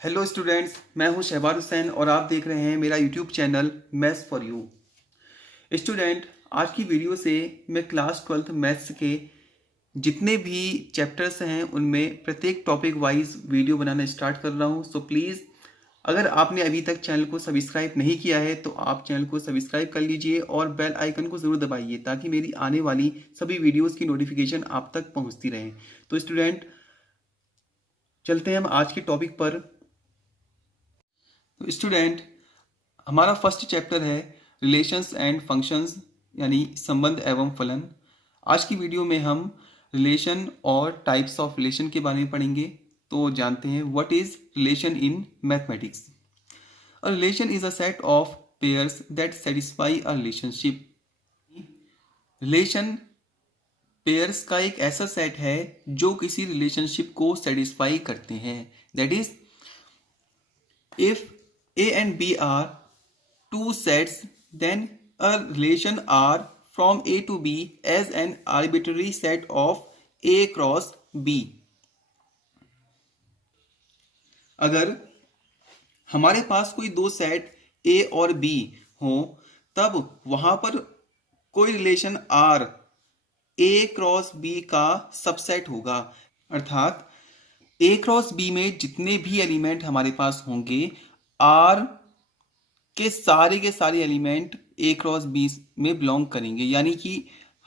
Hello students, मैं हूं शहबाज हुसैन और आप देख रहे हैं मेरा YouTube channel maths for you. Student, आज की वीडियो से मैं क्लास 12th मैथ्स के जितने भी चैप्टर्स हैं उनमें प्रत्येक टॉपिक वाइज वीडियो बनाना स्टार्ट कर रहा हूं। सो प्लीज़, अगर आपने अभी तक चैनल को सब्सक्राइब नहीं किया है तो आप चैनल को सब्सक्राइब कर लीजिए और बेल आइकन को ज़रूर दबाइए ताकि मेरी आने वाली सभी वीडियोज़ की नोटिफिकेशन आप तक पहुँचती रहे। तो स्टूडेंट, चलते हैं हम आज के टॉपिक पर। तो स्टूडेंट, हमारा फर्स्ट चैप्टर है रिलेशंस एंड फंक्शंस, यानी संबंध एवं फलन। आज की वीडियो में हम रिलेशन और टाइप्स ऑफ रिलेशन के बारे में पढ़ेंगे। तो जानते हैं what is relation in mathematics. A relation is a set of pairs that satisfy a relationship. Relation pairs का एक ऐसा सेट है जो किसी रिलेशनशिप को सेटिस्फाई करते हैं। That is, if A and B are two sets, then a relation R from A to B as an arbitrary set of A cross B. अगर हमारे पास कोई दो सेट A और B हो तब वहां पर कोई relation R A cross B का सबसेट होगा। अर्थात A क्रॉस B में जितने भी एलिमेंट हमारे पास होंगे, R के सारे एलिमेंट ए क्रॉस बी में बिलोंग करेंगे। यानी कि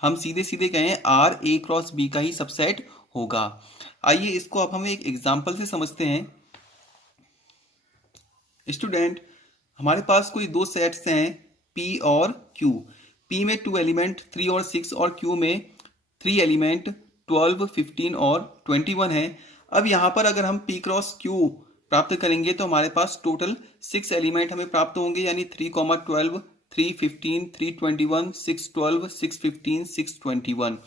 हम सीधे सीधे कहें आर ए क्रॉस बी का ही सबसेट होगा। आइए इसको अब हम एक एग्जांपल से समझते हैं। स्टूडेंट, हमारे पास कोई दो सेट्स हैं पी और क्यू। पी में टू एलिमेंट 3 और 6 और क्यू में 3 एलिमेंट 12, 15 और 21 है। अब यहाँ पर अगर हम पी क्रॉस क्यू प्राप्त करेंगे तो हमारे पास टोटल 6 एलिमेंट हमें प्राप्त होंगे, यानी 3,12, 315, 321, 612, 615, 621।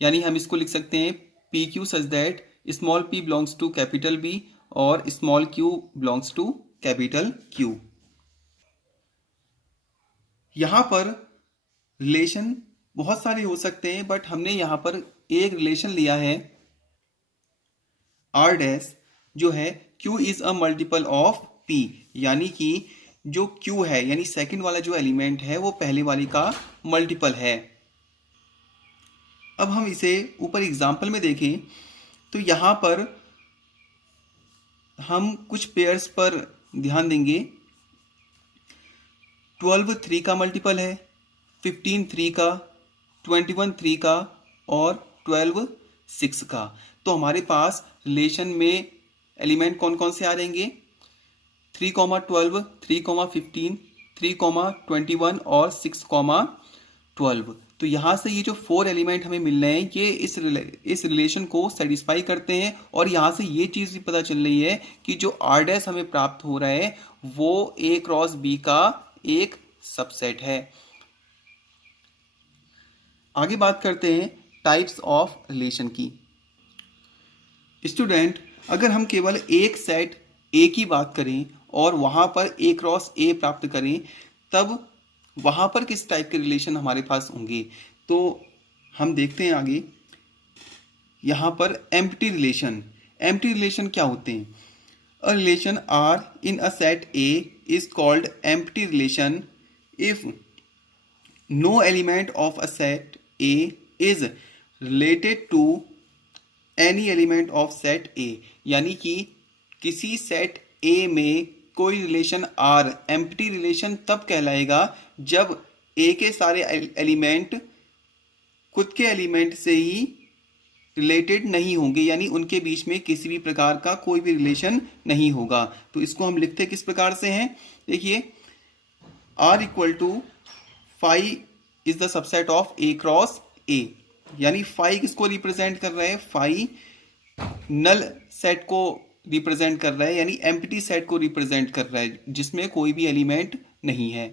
यानी हम इसको लिख सकते हैं P Q such that small P belongs to capital B और small Q belongs to capital Q. यहाँ पर रिलेशन बहुत सारे हो सकते हैं, बट हमने यहाँ पर एक रिलेशन लिया है आर डैश, जो है Q is a multiple of P। यानी कि जो Q है, यानी सेकंड वाला जो एलिमेंट है वो पहले वाले का मल्टीपल है। अब हम इसे ऊपर एग्जाम्पल में देखें तो यहाँ पर हम कुछ पेयर्स पर ध्यान देंगे। 12 3 का मल्टीपल है, 15 3 का, 21 3 का और 12 6 का। तो हमारे पास रिलेशन में एलिमेंट कौन कौन से आ जाएंगे? 3,12, 3,15, 3,21 और 6,12। तो यहाँ से ये जो 4 एलिमेंट हमें मिल रहे हैं ये इस रिलेशन को सेटिस्फाई करते हैं। और यहाँ से ये चीज़ भी पता चल रही है कि जो आर डैश हमें प्राप्त हो रहा है वो ए क्रॉस बी का एक सबसेट है। आगे बात करते हैं टाइप्स ऑफ रिलेशन की। स्टूडेंट, अगर हम केवल एक सेट ए की बात करें और वहाँ पर ए क्रॉस ए प्राप्त करें तब वहाँ पर किस टाइप के रिलेशन हमारे पास होंगे? तो हम देखते हैं आगे। यहाँ पर एम्प्टी रिलेशन। एम्प्टी रिलेशन क्या होते हैं? A relation R in a set A is called empty relation if no element of a set A is related to any element of set A. यानी कि किसी सेट ए में कोई relation are empty relation तब कहलाएगा जब ए के सारे एलिमेंट खुद के एलिमेंट से ही रिलेटेड नहीं होंगे, यानी उनके बीच में किसी भी प्रकार का कोई भी रिलेशन नहीं होगा। तो इसको हम लिखते किस प्रकार से हैं? देखिए, R equal to phi is the subset of A cross A. यानी फाई किसको रिप्रेजेंट कर रहा है? फाई नल सेट को रिप्रेजेंट कर रहा है, यानी एम्प्टी सेट को रिप्रेजेंट कर रहा है जिसमें कोई भी एलिमेंट नहीं है।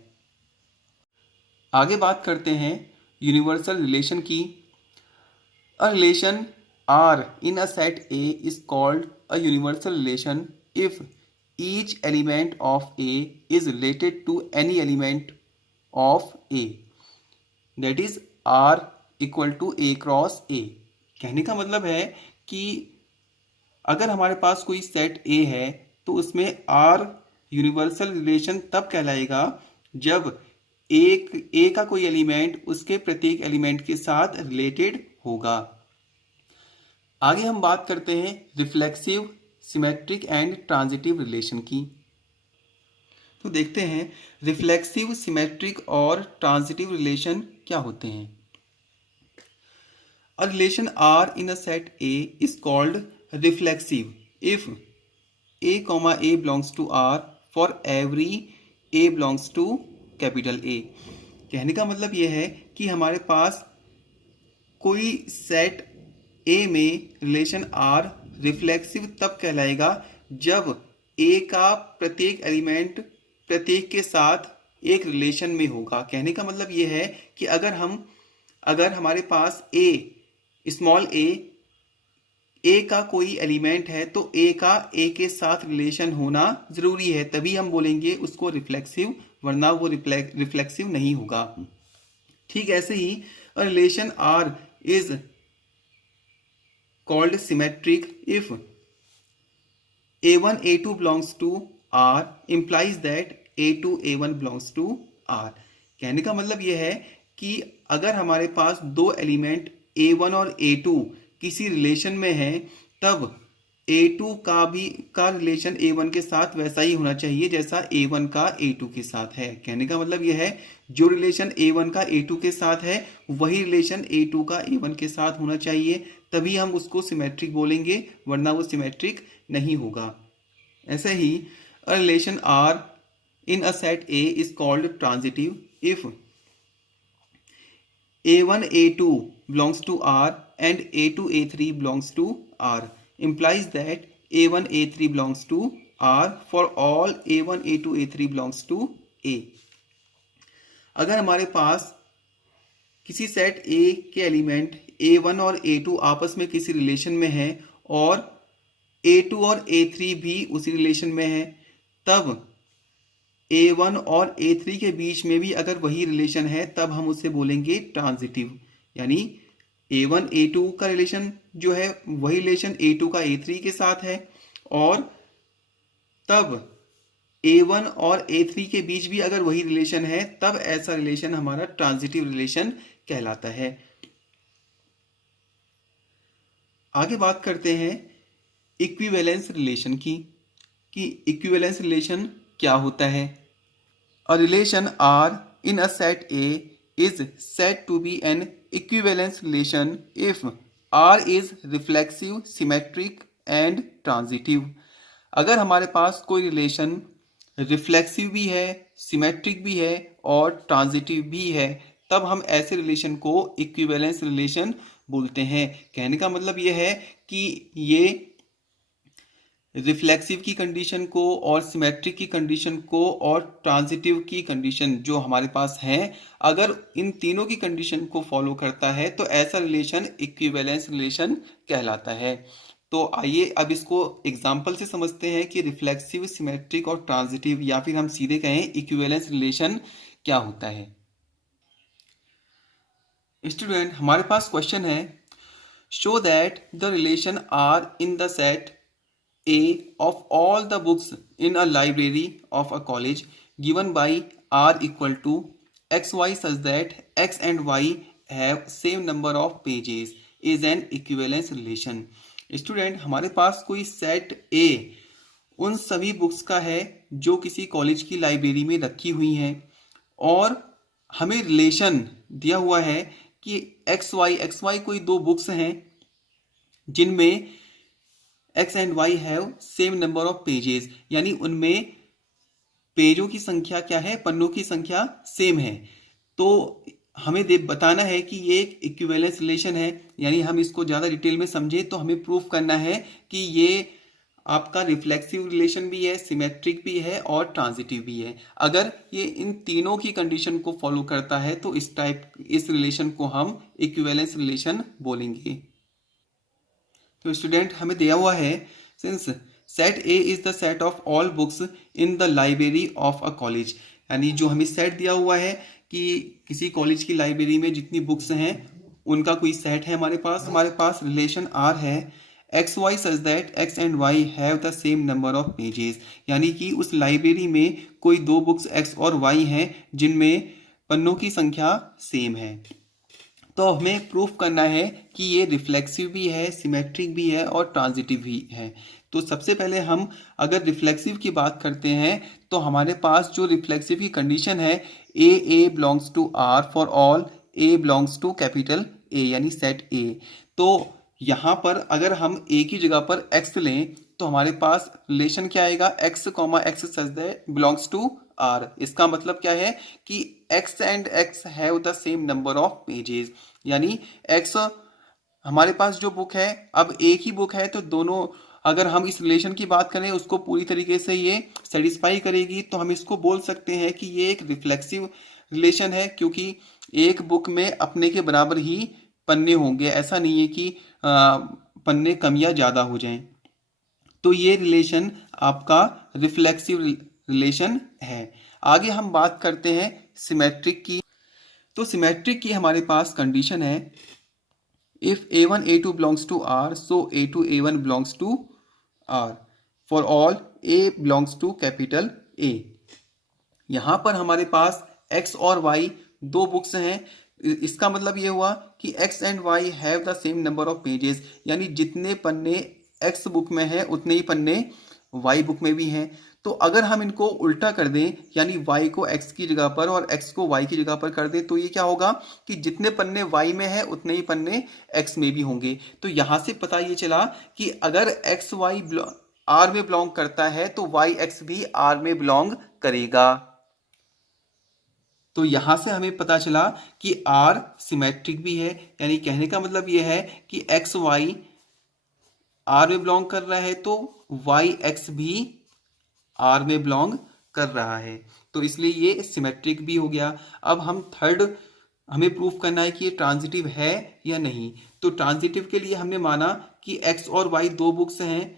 आगे बात करते हैं यूनिवर्सल रिलेशन की। A relation R in a set A is called a universal relation if each element of A is related to any element of A. That is R equal to A cross A. कहने का मतलब है कि अगर हमारे पास कोई set ए है तो उसमें आर यूनिवर्सल रिलेशन तब कहलाएगा जब ए का कोई एलिमेंट उसके प्रत्येक एलिमेंट के साथ रिलेटेड होगा। आगे हम बात करते हैं reflexive, symmetric and transitive relation की। तो देखते हैं रिफ्लेक्सिव, सिमेट्रिक और ट्रांजिटिव रिलेशन क्या होते हैं। A relation R in a set A is called reflexive if A, A belongs to R for every A belongs to capital A। कहने का मतलब यह है कि हमारे पास कोई सेट A में रिलेशन R रिफ्लेक्सिव तब कहलाएगा जब A का प्रत्येक एलिमेंट प्रत्येक के साथ एक रिलेशन में होगा। कहने का मतलब यह है कि अगर हमारे पास स्मॉल ए का कोई एलिमेंट है तो ए का ए के साथ रिलेशन होना जरूरी है, तभी हम बोलेंगे उसको रिफ्लेक्सिव, वरना वो रिफ्लेक्सिव नहीं होगा। ठीक ऐसे ही relation R is called symmetric if A1 A2 belongs to R implies that A2 A1 belongs to R। कहने का मतलब यह है कि अगर हमारे पास दो एलिमेंट A1 और A2 किसी रिलेशन में है तब A2 का रिलेशन A1 के साथ वैसा ही होना चाहिए जैसा A1 का A2 के साथ है। कहने का मतलब यह है जो रिलेशन A1 का A2 के साथ है वही रिलेशन A2 का A1 के साथ होना चाहिए, तभी हम उसको सिमेट्रिक बोलेंगे, वरना वो सिमेट्रिक नहीं होगा। ऐसे ही a relation R in a set A is called transitive if A1 A2 belongs to R and A2 A3 belongs to R implies that A1 A3 belongs to R for all A1 A2 A3 belongs to A। अगर हमारे पास किसी set A के element A1 और A2 आपस में किसी relation में है और A2 और A3 भी उसी रिलेशन में है, तब A1 और A3 के बीच में भी अगर वही रिलेशन है तब हम उसे बोलेंगे ट्रांजिटिव। यानी A1 A2 का रिलेशन जो है वही रिलेशन A2 का A3 के साथ है, और तब A1 और A3 के बीच भी अगर वही रिलेशन है तब ऐसा रिलेशन हमारा ट्रांजिटिव रिलेशन कहलाता है। आगे बात करते हैं इक्विवेलेंस रिलेशन की, कि इक्विवेलेंस रिलेशन क्या होता है। A relation R in a set A is said to be an equivalence relation if R is reflexive, symmetric and transitive. अगर हमारे पास कोई रिलेशन रिफ्लेक्सिव भी है, सिमेट्रिक भी है और ट्रांजिटिव भी है तब हम ऐसे रिलेशन को इक्विवेलेंस रिलेशन बोलते हैं। कहने का मतलब यह है कि ये रिफ्लेक्सिव की कंडीशन को और सिमेट्रिक की कंडीशन को और ट्रांजिटिव की कंडीशन जो हमारे पास है, अगर इन तीनों की कंडीशन को फॉलो करता है तो ऐसा रिलेशन इक्विवेलेंस रिलेशन कहलाता है। तो आइए अब इसको एग्जाम्पल से समझते हैं कि रिफ्लेक्सिव, सिमेट्रिक और ट्रांजिटिव, या फिर हम सीधे कहें इक्विवेलेंस रिलेशन क्या होता है। स्टूडेंट, हमारे पास क्वेश्चन है, show that the relation R in the set A of all the books in a library of a college given by R equal to XY such that X and Y have same number of pages is an equivalence relation। Student, हमारे पास कोई set A उन सभी books का है जो किसी college की library में रखी हुई हैं, और हमें रिलेशन दिया हुआ है कि XY कोई दो बुक्स हैं जिनमें X and Y have same number of pages, यानी उनमें पेजों की संख्या क्या है, पन्नों की संख्या सेम है। तो हमें बताना है कि ये एक इक्विवेलेंस रिलेशन है, यानी हम इसको ज़्यादा डिटेल में समझें तो हमें प्रूफ करना है कि ये आपका रिफ्लेक्सिव रिलेशन भी है, सिमेट्रिक भी है और ट्रांजिटिव भी है। अगर ये इन तीनों की कंडीशन को फॉलो करता है तो इस रिलेशन को हम इक्विवेलेंस रिलेशन बोलेंगे। तो स्टूडेंट, हमें दिया हुआ है, since set A is the set of all books in the library of a college, यानी जो हमें सेट दिया हुआ है कि किसी कॉलेज की लाइब्रेरी में जितनी बुक्स हैं उनका कोई सेट है हमारे पास रिलेशन आर है, X Y such that X and Y have the same number of pages, यानी कि उस लाइब्रेरी में कोई दो बुक्स एक्स और वाई हैं जिनमें पन्नों की संख्या सेम है। तो हमें प्रूफ करना है कि ये रिफ्लेक्सिव भी है, सिमेट्रिक भी है और ट्रांजिटिव भी है। तो सबसे पहले हम अगर रिफ्लेक्सिव की बात करते हैं तो हमारे पास जो रिफ्लेक्सिव की कंडीशन है, A belongs to R for all A belongs to capital A, यानी सेट ए। तो यहाँ पर अगर हम ए की जगह पर एक्स लें तो हमारे पास रिलेशन क्या आएगा, X comma X such that belongs to R. इसका मतलब क्या है कि X and X have the same number of pages, यानी एक्स हमारे पास जो बुक है, अब एक ही बुक है तो दोनों, अगर हम इस रिलेशन की बात करें उसको पूरी तरीके से ये सेटिस्फाई करेगी, तो हम इसको बोल सकते हैं कि ये एक रिफ्लेक्सिव रिलेशन है, क्योंकि एक बुक में अपने के बराबर ही पन्ने होंगे, ऐसा नहीं है कि पन्ने कम या ज़्यादा हो जाएं। तो ये रिलेशन आपका रिफ्लेक्सिव रिलेशन है। आगे हम बात करते हैं सिमेट्रिक की। तो सिमेट्रिक की हमारे पास कंडीशन है, if a1 a2 belongs to r so a2 a1 belongs to r for all a belongs to capital A। यहाँ पर हमारे पास x और y दो बुक्स हैं, इसका मतलब ये हुआ कि x and y have the same number of pages, यानी जितने पन्ने x बुक में हैं उतने ही पन्ने y बुक में भी हैं। तो अगर हम इनको उल्टा कर दें, यानी y को x की जगह पर और x को y की जगह पर कर दें, तो ये क्या होगा कि जितने पन्ने y में है उतने ही पन्ने x में भी होंगे। तो यहाँ से पता ये चला कि अगर x y r में बिलोंग करता है तो y x भी r में बिलोंग करेगा। तो यहां से हमें पता चला कि R सिमेट्रिक भी है, यानी कहने का मतलब यह है कि एक्स वाई R में बिलोंग कर रहा है तो वाई एक्स भी R में बिलोंग कर रहा है, तो इसलिए ये सिमेट्रिक भी हो गया। अब हम थर्ड हमें प्रूफ करना है कि ये ट्रांजिटिव है या नहीं। तो ट्रांजिटिव के लिए हमने माना कि x और y दो बुक्स हैं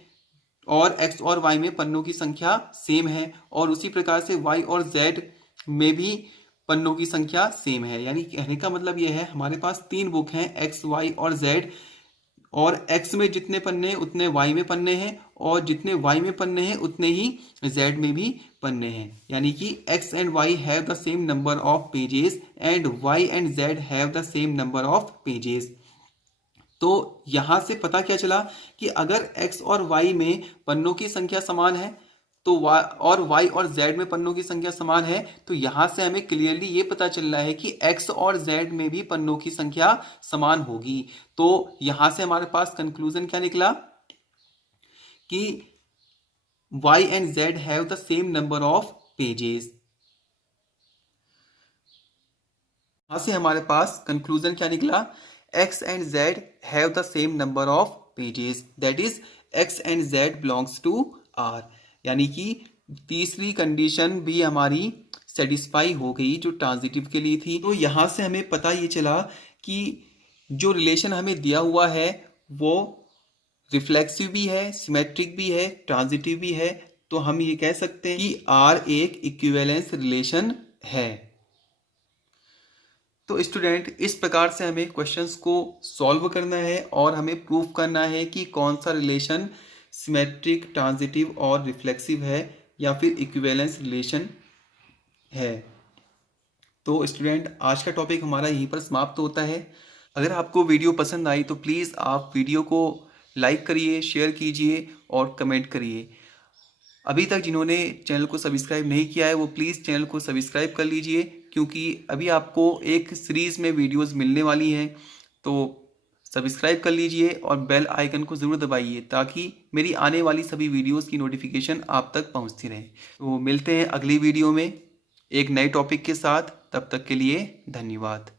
और x और y में पन्नों की संख्या सेम है, और उसी प्रकार से y और z में भी पन्नों की संख्या सेम है। यानी कहने का मतलब यह है हमारे पास तीन बुक हैं x, y और z, और x में जितने पन्ने हैं उतने y में पन्ने हैं, और जितने y में पन्ने हैं उतने ही z में भी पन्ने हैं। यानी कि x and y have the same number of pages and y and z have the same number of pages. तो यहां से पता क्या चला कि अगर x और y में पन्नों की संख्या समान है तो y और z में पन्नों की संख्या समान है, तो यहां से हमें क्लियरली ये पता चल रहा है कि x और z में भी पन्नों की संख्या समान होगी। तो यहां से हमारे पास कंक्लूजन क्या निकला कि y and z have the same number of pages. यहां से हमारे पास कंक्लूजन क्या निकला, x and z have the same number of pages, that is x and z belongs to r। यानी कि तीसरी कंडीशन भी हमारी सेटिस्फाई हो गई जो ट्रांजिटिव के लिए थी। तो यहाँ से हमें पता ये चला कि जो रिलेशन हमें दिया हुआ है वो रिफ्लेक्सिव भी है, सिमेट्रिक भी है, ट्रांजिटिव भी है। तो हम ये कह सकते हैं कि R एक इक्विवेलेंस रिलेशन है। तो स्टूडेंट, इस प्रकार से हमें क्वेश्चंस को सॉल्व करना है और हमें प्रूव करना है कि कौन सा रिलेशन सिमेट्रिक, ट्रांजिटिव और रिफ्लेक्सिव है या फिर इक्विवेलेंस रिलेशन है। तो स्टूडेंट, आज का टॉपिक हमारा यहीं पर समाप्त होता है। अगर आपको वीडियो पसंद आई तो प्लीज़ आप वीडियो को लाइक करिए, शेयर कीजिए और कमेंट करिए। अभी तक जिन्होंने चैनल को सब्सक्राइब नहीं किया है वो प्लीज़ चैनल को सब्सक्राइब कर लीजिए, क्योंकि अभी आपको एक सीरीज़ में वीडियोस मिलने वाली हैं। तो सब्सक्राइब कर लीजिए और बेल आइकन को ज़रूर दबाइए ताकि मेरी आने वाली सभी वीडियोस की नोटिफिकेशन आप तक पहुंचती रहे। तो मिलते हैं अगली वीडियो में एक नए टॉपिक के साथ। तब तक के लिए धन्यवाद।